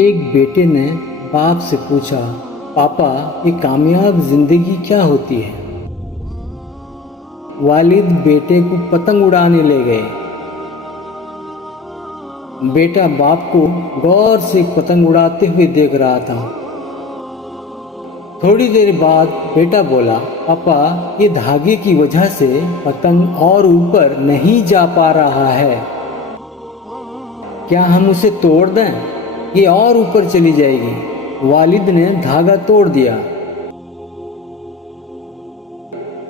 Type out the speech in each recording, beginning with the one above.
एक बेटे ने बाप से पूछा, पापा ये कामयाब जिंदगी क्या होती है। वालिद बेटे को पतंग उड़ाने ले गए। बेटा बाप को गौर से पतंग उड़ाते हुए देख रहा था। थोड़ी देर बाद बेटा बोला, पापा ये धागे की वजह से पतंग और ऊपर नहीं जा पा रहा है, क्या हम उसे तोड़ दें, ये और ऊपर चली जाएगी। वालिद ने धागा तोड़ दिया।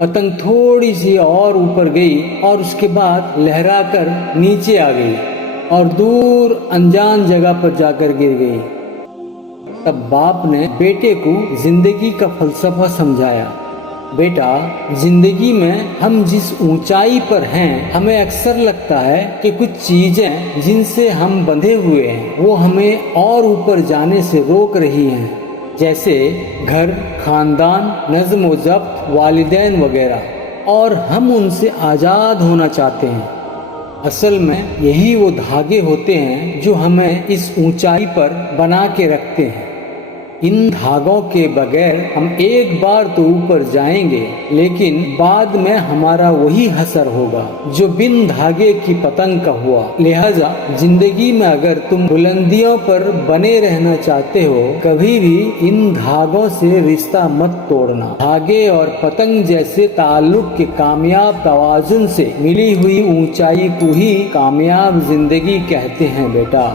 पतंग थोड़ी सी और ऊपर गई और उसके बाद लहराकर नीचे आ गई और दूर अनजान जगह पर जाकर गिर गई। तब बाप ने बेटे को जिंदगी का फलसफा समझाया। बेटा, जिंदगी में हम जिस ऊंचाई पर हैं, हमें अक्सर लगता है कि कुछ चीजें जिनसे हम बंधे हुए हैं वो हमें और ऊपर जाने से रोक रही हैं, जैसे घर, खानदान, नज़्म व ज़ब्त, वालिदैन वगैरह, और हम उनसे आज़ाद होना चाहते हैं। असल में यही वो धागे होते हैं जो हमें इस ऊंचाई पर बना के रखते हैं। इन धागों के बगैर हम एक बार तो ऊपर जाएंगे, लेकिन बाद में हमारा वही हसर होगा जो बिन धागे की पतंग का हुआ। लिहाजा जिंदगी में अगर तुम बुलंदियों पर बने रहना चाहते हो, कभी भी इन धागों से रिश्ता मत तोड़ना। धागे और पतंग जैसे ताल्लुक के कामयाब तवाजुन से मिली हुई ऊंचाई को ही कामयाब जिंदगी कहते हैं बेटा।